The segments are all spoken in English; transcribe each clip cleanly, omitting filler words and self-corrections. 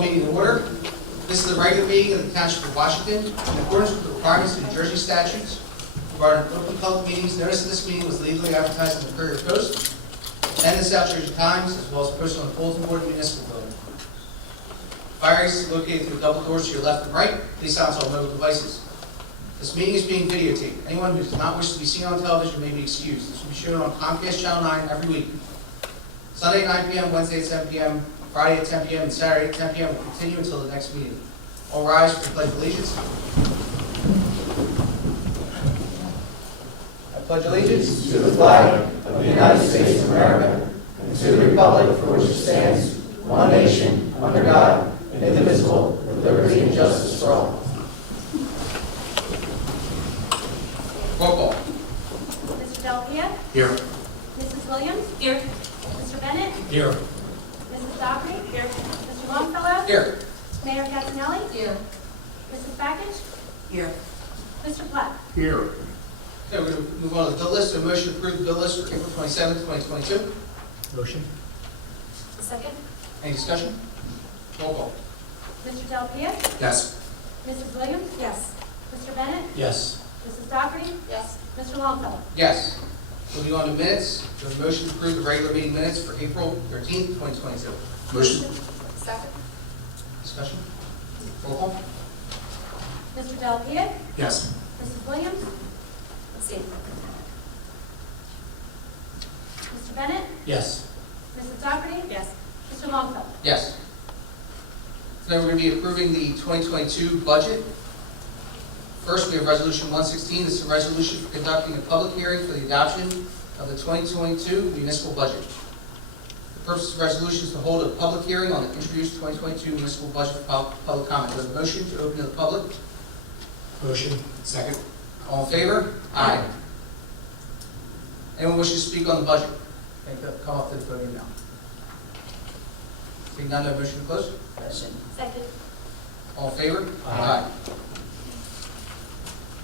Call meeting to order. This is the regular meeting of the Township of Washington. In accordance with the requirements of New Jersey statutes regarding open public meetings, notice of this meeting was legally advertised in the Courier Post and the South Jersey Times, as well as posted on the bulletin board of the municipal building. Fire exits are located through double doors to your left and right. Please silence all mobile devices. This meeting is being videotaped. Anyone who does not wish to be seen on television may be excused. This will be shown on Comcast Channel 9 every week. Sunday at 9 p.m., Wednesday at 7 p.m., Friday at 10 p.m., and Saturday at 10 p.m. will continue until the next meeting. All rise for the Pledge of Allegiance. I pledge allegiance To the flag of the United States of America and to the republic for which it stands, one nation, under God, indivisible, with liberty and justice for all. Roll call. Mr. Delpia? Here. Mrs. Williams? Here. Mr. Bennett? Here. Mrs. Dockery? Here. Mr. Longfellow? Here. Mayor Gatinelli? Here. Mrs. Baggage? Here. Mr. Platt? Here. Okay, we're going to move on to the bill list. A motion to approve the bill list for April 27, 2022. Motion? Second. Any discussion? Roll call. Mr. Delpia? Yes. Mrs. Williams? Yes. Mr. Bennett? Yes. Mrs. Dockery? Yes. Mr. Longfellow? Yes. Moving on to minutes. Do we have a motion to approve the regular meeting minutes for April 13, 2022? Motion. Second. Discussion? Roll call. Mr. Delpia? Yes. Mrs. Williams? Let's see. Mr. Bennett? Yes. Mrs. Dockery? Yes. Mr. Longfellow? Yes. So now we're going to be approving the 2022 budget. First, we have Resolution 116. This is a resolution for conducting a public hearing for the adoption of the 2022 municipal budget. The purpose of the resolution is to hold a public hearing on the introduced 2022 municipal budget for public comment. Do I have a motion to open to the public? Motion? Second. All in favor? Aye. Anyone wish to speak on the budget? Come up to the podium now. Seeing none, do I have a motion to close? Motion. Second. All in favor? Aye.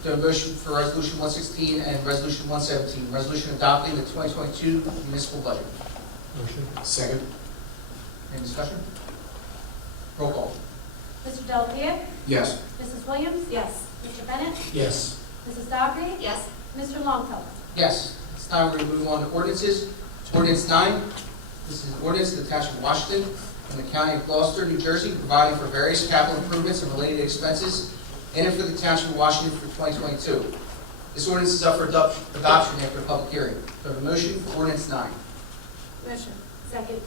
Do I have a motion for Resolution 116 and Resolution 117, resolution adopting the 2022 municipal budget? Motion? Second. Any discussion? Roll call. Mr. Delpia? Yes. Mrs. Williams? Yes. Mr. Bennett? Yes. Mrs. Dockery? Yes. Mr. Longfellow? Yes. This time we're going to move on to ordinances. Ordinance 9. This is an ordinance of the Township of Washington and the County of Gloucester, New Jersey, providing for various capital improvements and related expenses in and for the Township of Washington for 2022. This ordinance is up for adoption after a public hearing. Do I have a motion for ordinance 9? Motion. Second.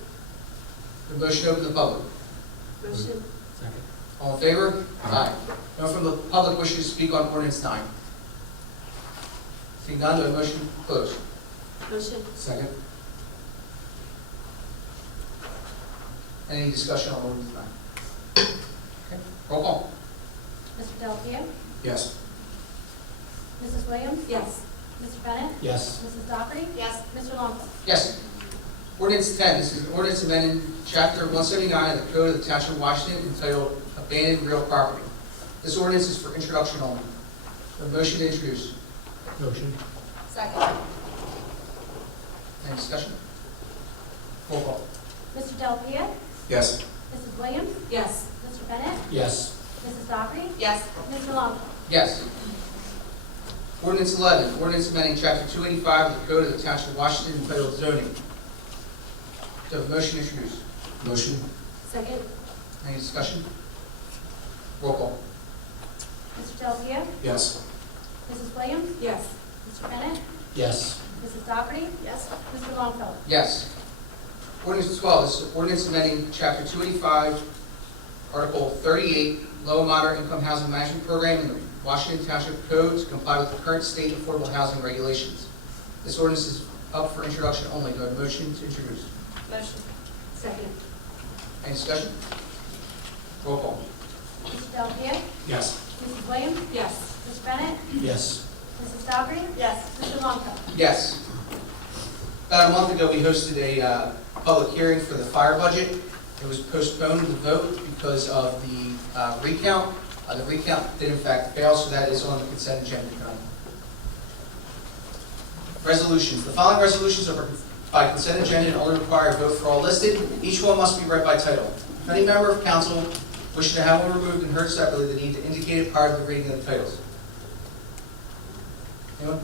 The motion open to the public. Motion. Second. All in favor? Aye. No one from the public wishes to speak on ordinance 9. Seeing none, do I have a motion to close? Motion. Second. Any discussion on ordinance 9? Okay. Roll call. Mr. Delpia? Yes. Mrs. Williams? Yes. Mr. Bennett? Yes. Mrs. Dockery? Yes. Mr. Longfellow? Yes. Ordinance 10, this is an ordinance amending Chapter 179 of the Code of the Township of Washington entitled Abandoned Real Property. This ordinance is for introduction only. A motion to introduce. Motion? Second. Any discussion? Roll call. Mr. Delpia? Yes. Mrs. Williams? Yes. Mr. Bennett? Yes. Mrs. Dockery? Yes. Mr. Longfellow? Yes. Ordinance 11, ordinance amending Chapter 285 of the Code of the Township of Washington entitled Zoning. Do I have a motion to introduce? Motion. Second. Any discussion? Roll call. Mr. Delpia? Yes. Mrs. Williams? Yes. Mr. Bennett? Yes. Mrs. Dockery? Yes. Mr. Longfellow? Yes. Ordinance 12, this is ordinance amending Chapter 285, Article 38, Low and Moderate Income Housing Management Program in the Washington Township Code to comply with the current state affordable housing regulations. This ordinance is up for introduction only. Do I have a motion to introduce? Motion. Second. Any discussion? Roll call. Mr. Delpia? Yes. Mrs. Williams? Yes. Mr. Bennett? Yes. Mrs. Dockery? Yes. Mr. Longfellow? Yes. About a month ago, we hosted a public hearing for the fire budget. It was postponed to the vote because of the recount. The recount did in fact fail, so that is on the consent agenda tonight. Resolutions. The following resolutions are by consent agenda and only require a vote for all listed. Each one must be read by title. If any member of council wishing to have one removed and heard separately, they need to indicate it prior to the reading of the titles. Anyone?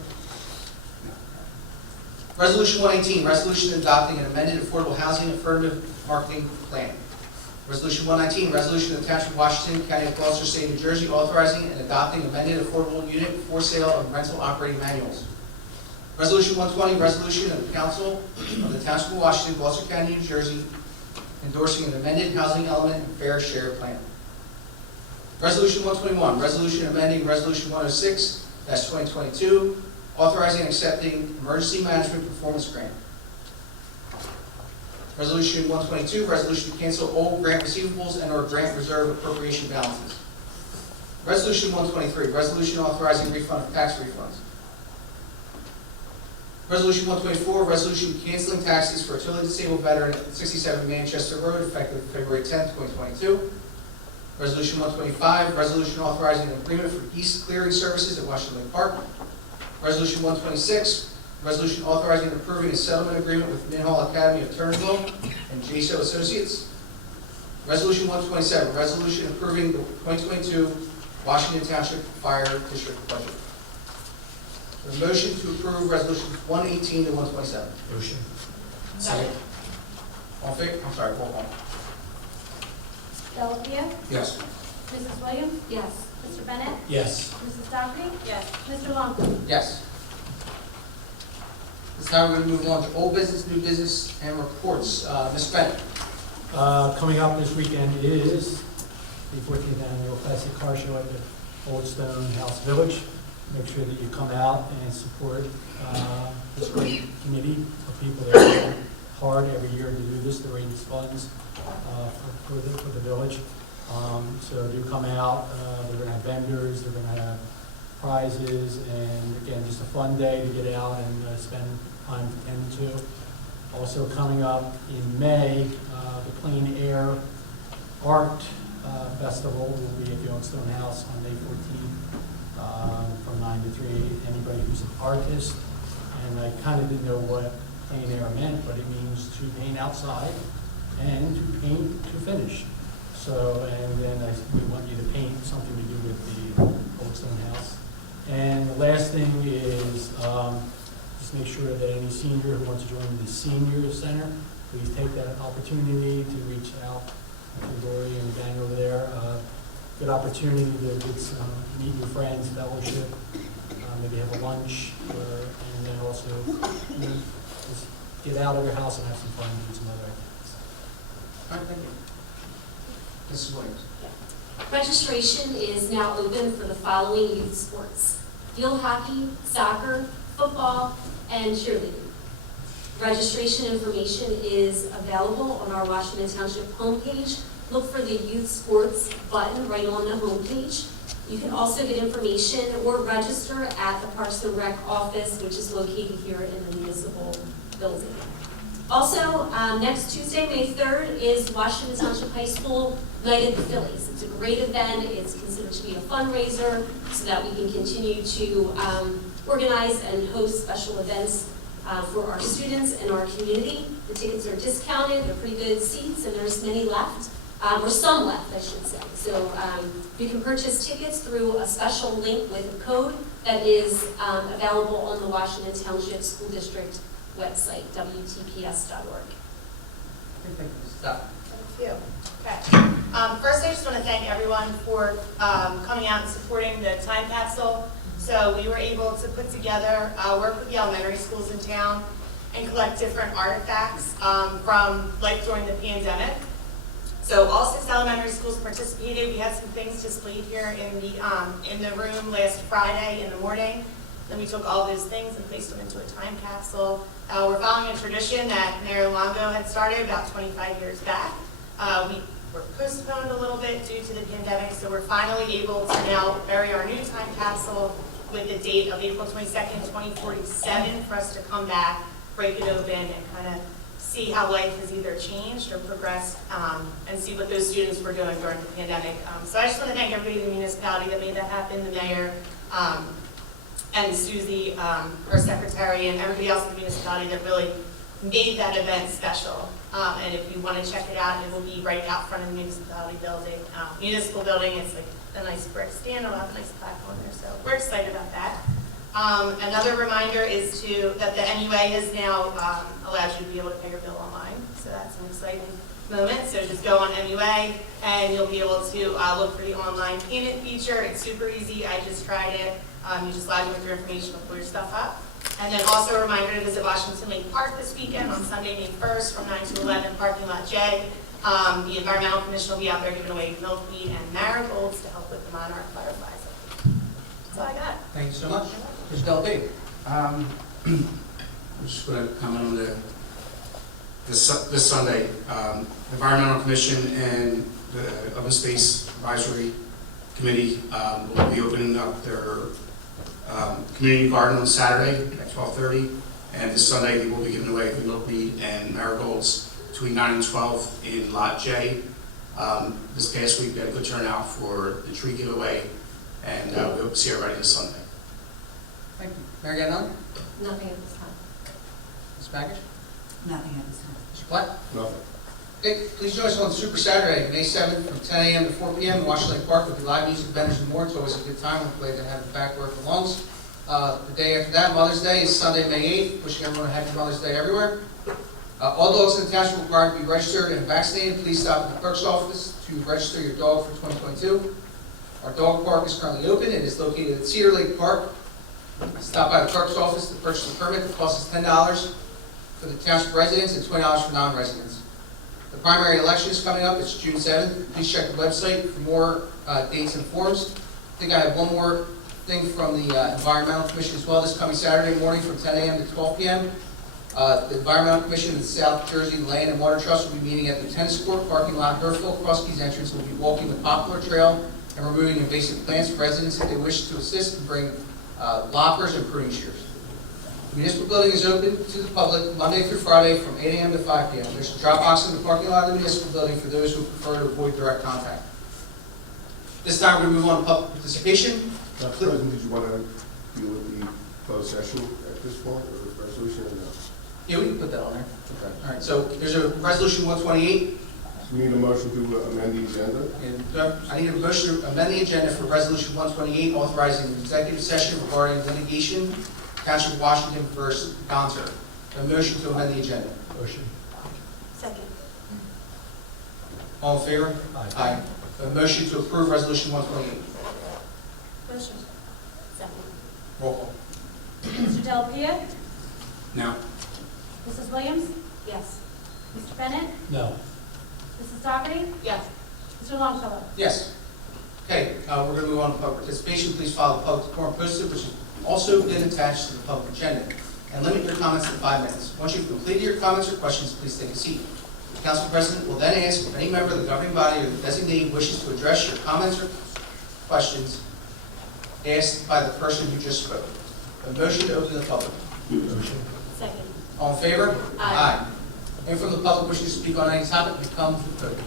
Resolution 118, resolution adopting an amended affordable housing affirmative marketing plan. Resolution 119, resolution of the Township of Washington, County of Gloucester, State of New Jersey, authorizing and adopting amended affordable unit for sale of rental operating manuals. Resolution 120, resolution of the Council of the Township of Washington, Gloucester County, New Jersey, endorsing an amended housing element and fair share plan. Resolution 121, resolution amending resolution 106-2022, authorizing and accepting emergency management performance grant. Resolution 122, resolution to cancel old grant receivables and or grant reserve appropriation balances. Resolution 123, resolution authorizing refund of tax refunds. Resolution 124, resolution canceling taxes for a totally disabled veteran at 67 Manchester Road, effective February 10, 2022. Resolution 125, resolution authorizing an agreement for east clearing services at Washington Lake Park. Resolution 126, resolution authorizing and approving a settlement agreement with Minhall Academy of Turnsville and JSO Associates. Resolution 127, resolution approving the 2022 Washington Township Fire District budget. A motion to approve resolutions 118 to 127. Motion. Second. All in favor? I'm sorry, roll call. Delafield, Yes. Mrs. Williams. Yes. Mr. Bennett. Yes. Mrs. Dockery. Yes. Mr. Longfellow. Yes. This time we're going to move on to old business, new business, and reports. Ms. Bennett. Coming up this weekend is the 14th Annual Classic Car Show at the Old Stone House Village. Make sure that you come out and support this great committee of people that are working hard every year to do this, to raise funds for the village. So do come out. They're going to have vendors, they're going to have prizes, and again, just a fun day to get out and spend time to tend to. Also coming up in May, the Clean Air Art Festival will be at the Old Stone House on May 14th. From 9 to 3, anybody who's an artist, and I kind of didn't know what plein air meant, but it means to paint outside and to paint to finish. So, and then we want you to paint something to do with the Old Stone House. And the last thing is just make sure that any senior who wants to join the Senior Center, please take that opportunity to reach out to Lori and the gang over there. Good opportunity to get some, meet your friends, fellowship, maybe have a lunch, and then also just get out of your house and have some fun and do some other activities. All right, thank you. Mrs. Williams. Registration is now open for the following youth sports: field hockey, soccer, football, and cheerleading. Registration information is available on our Washington Township homepage. Look for the youth sports button right on the homepage. You can also get information or register at the Parks and Rec office, which is located here in the municipal building. Also, next Tuesday, May 3rd, is Washington Township High School Night of the Phillies. It's a great event. It's considered to be a fundraiser so that we can continue to organize and host special events for our students and our community. The tickets are discounted. They're pretty good seats, and there's many left. Or some left, I should say. So you can purchase tickets through a special link with a code that is available on the Washington Township School District website, WTPS.org. Thank you, Mrs. Dodd. Thank you. Okay. First, I just want to thank everyone for coming out and supporting the time capsule. So we were able to put together, work with the elementary schools in town and collect different artifacts from life during the pandemic. So all 6 elementary schools participated. We had some things displayed here in the room last Friday in the morning. Then we took all those things and placed them into a time capsule. We're following a tradition that Mayor Longo had started about 25 years back. We were postponed a little bit due to the pandemic, so we're finally able to now bury our new time capsule with the date of April 22nd, 2047 for us to come back, break it open, and kind of see how life has either changed or progressed, and see what those students were doing during the pandemic. So I just want to thank everybody in the municipality that made that happen, the mayor, and Susie, her secretary, and everybody else in the municipality that really made that event special. And if you want to check it out, it will be right out front of the municipality building. Municipal building, it's like a nice brick stand, a nice platform there, so we're excited about that. Another reminder is that the MUA has now allowed you to be able to pay your bill online, so that's an exciting moment. So just go on MUA and you'll be able to look for the online payment feature. It's super easy. I just tried it. You just log in with your information and pull your stuff up. And then also a reminder to visit Washington Lake Park this weekend on Sunday, May 1st from 9 to 11, parking lot J. The Environmental Commission will be out there giving away milkweed and marigolds to help with the monarch butterflies. That's all I got. Thank you so much. Mr. Delapier. I'm just going to comment on this Sunday. Environmental Commission and the Open Space Advisory Committee will be opening up their community garden on Saturday at 12:30, and this Sunday we will be giving away milkweed and marigolds between 9 and 12 in Lot J. This past week we had a good turnout for the tree giveaway, and we hope to see everybody this Sunday. Thank you. Mayor Gannon? Nothing at this time. Ms. Baggett? Nothing at this time. Mr. Platt? Nothing. Okay, please join us on Super Saturday, May 7th from 10 a.m. to 4 p.m. in Washington Lake Park with the live music, vendors, and more. It's always a good time. We're glad to have it back where it belongs. The day after that, Mother's Day, is Sunday, May 8th. Wishing everyone a happy Mother's Day everywhere. All dogs in the township are required to be registered and vaccinated. Please stop at the clerk's office to register your dog for 2022. Our dog park is currently open. It is located at Cedar Lake Park. Stop by the clerk's office to purchase a permit. The cost is $10 for the township residents and $20 for non-residents. The primary election is coming up. It's June 7th. Please check the website for more dates and forms. I think I have one more thing from the Environmental Commission as well. This coming Saturday morning from 10 a.m. to 12 p.m. The Environmental Commission and the South Jersey Land and Water Trust will be meeting at the tennis court parking lot. Herfield Cross Keys entrance will be walking the Poplar Trail and removing invasive plants for residents if they wish to assist and bring loppers and pruning shears. The municipal building is open to the public Monday through Friday from 8 a.m. to 5 p.m. There's a drop box in the parking lot of the municipal building for those who prefer to avoid direct contact. This time we're going to move on to public participation. Mr. President, did you want to deal with the closed session at this point, or the resolution, or no? Yeah, we can put that on there. All right, so there's a resolution 128. We need a motion to amend the agenda. And I need a motion to amend the agenda for resolution 128, authorizing an executive session regarding litigation, Township of Washington versus Gonzer. A motion to amend the agenda. Motion. Second. All in favor? Aye. A motion to approve resolution 128. Motion. Second. Roll call. Mr. Delapier? Now, Mrs. Williams? Yes. Mr. Bennett? No. Mrs. Doherty? Yes. Mr. Longfellow? Yes. Okay, we're going to move on to public participation. Please follow the public forum posted, which has also been attached to the public agenda. And limit your comments to 5 minutes. Once you've completed your comments or questions, please take a seat. The council president will then ask if any member of the governing body or the designee wishes to address your comments or questions asked by the person who just spoke. A motion to open the public. Motion. Second. All in favor? Aye. Anyone from the public wishing to speak on any topic, may come to the podium.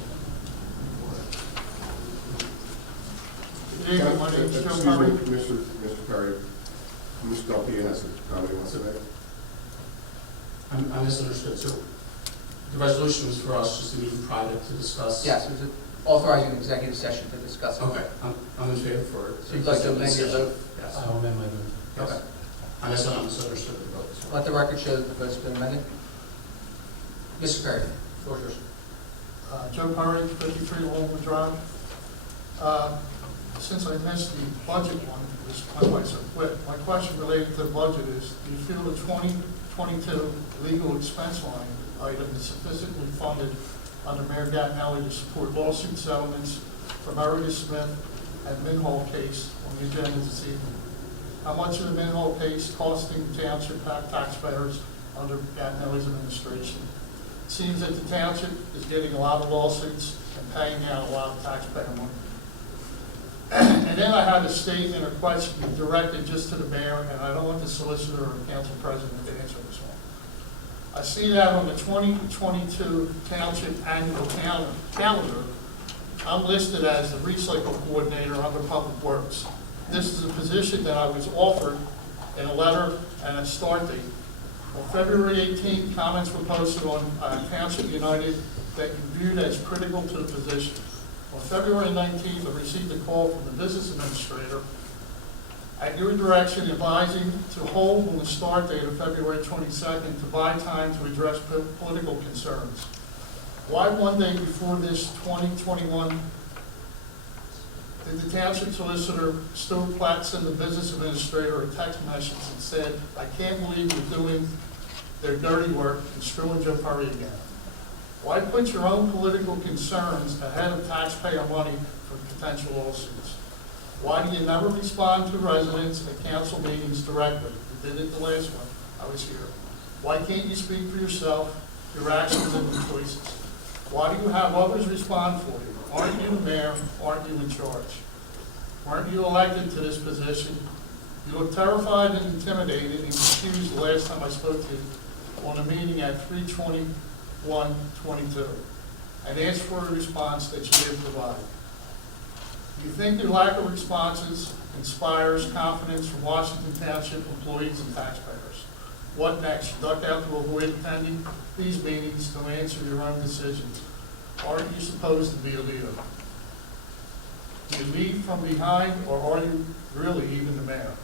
My name is Joe Perry. Mr. Perry, Mr. Delpia has a comment he wants to make. I misunderstood. So the resolution was for us just to meet in private to discuss. Yes, it was authorizing an executive session to discuss it. Okay, I'm in favor for it. So you'd like to amend your vote? Yes. I'll amend my vote. Yes. Okay. I misunderstood the vote. Let the record show that the vote's been amended. Mr. Perry, floor is yours. Joe Perry, 53 Longwood Drive. Since I missed the budget one, this went by so quick, my question related to the budget is, do you feel the 2022 legal expense line item is sufficiently funded under Mayor Gattinelli to support lawsuit settlements for Meredith Smith and Minhall case on the agenda this evening? How much of the Minhall case costing township taxpayers under Gattinelli's administration? It seems that the township is getting a lot of lawsuits and paying out a lot of taxpayer money. And then I had a statement or question directed just to the mayor, and I don't want the solicitor or the council president to answer this one. I see that on the 2022 township annual calendar, I'm listed as the recycle coordinator under Public Works. This is a position that I was offered in a letter and a start date. On February 18th, comments were posted on Township United that you viewed as critical to the position. On February 19th, I received a call from the business administrator at your direction advising to hold on the start date of February 22nd to buy time to address political concerns. Why one day before this 2021 did the township solicitor, Stuart Platt, send the business administrator a text message and said, "I can't believe you're doing their dirty work and screwing Joe Perry again"? Why put your own political concerns ahead of taxpayer money for potential lawsuits? Why do you never respond to residents at council meetings directly? You did it the last one. I was here. Why can't you speak for yourself, your actions and your choices? Why do you have others respond for you? Aren't you the mayor? Aren't you in charge? Weren't you elected to this position? You look terrified and intimidated and confused the last time I spoke to you on a meeting at 3/21/22 and asked for a response that you didn't provide. Do you think your lack of responses inspires confidence from Washington Township employees and taxpayers? What next? You duck out to avoid attending these meetings to answer your own decisions. Aren't you supposed to be a leader? Do you lead from behind, or are you really even the mayor?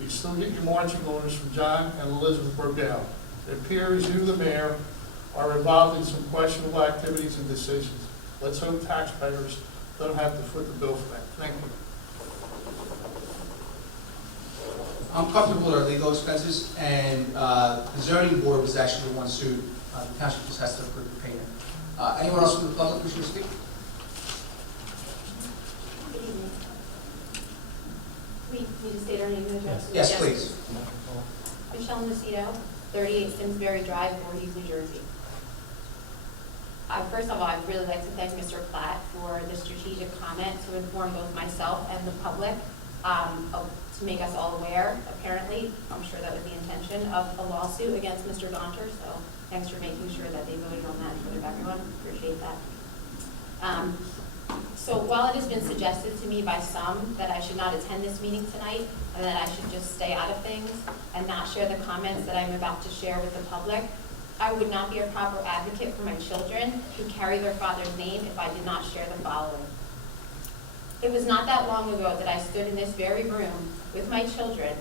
You still get your marching orders from John and Elizabeth Burdell. It appears you, the mayor, are involved in some questionable activities and decisions. Let's hope taxpayers don't have to foot the bill for that. Thank you. I'm comfortable with our legal expenses, and the zoning board was actually the one sued. The township just has to approve the payment. Anyone else from the public wishing to speak? Good evening. We need to state our name and address. Yes, please. Michelle Macedo, 38 Simsbury Drive, Voorhees, New Jersey. First of all, I'd really like to thank Mr. Platt for the strategic comment to inform both myself and the public, to make us all aware, apparently, I'm sure that was the intention, of a lawsuit against Mr. Donter, so thanks for making sure that they voted on that in front of everyone, appreciate that. So while it has been suggested to me by some that I should not attend this meeting tonight, and that I should just stay out of things and not share the comments that I'm about to share with the public, I would not be a proper advocate for my children who carry their father's name if I did not share the following. It was not that long ago that I stood in this very room with my children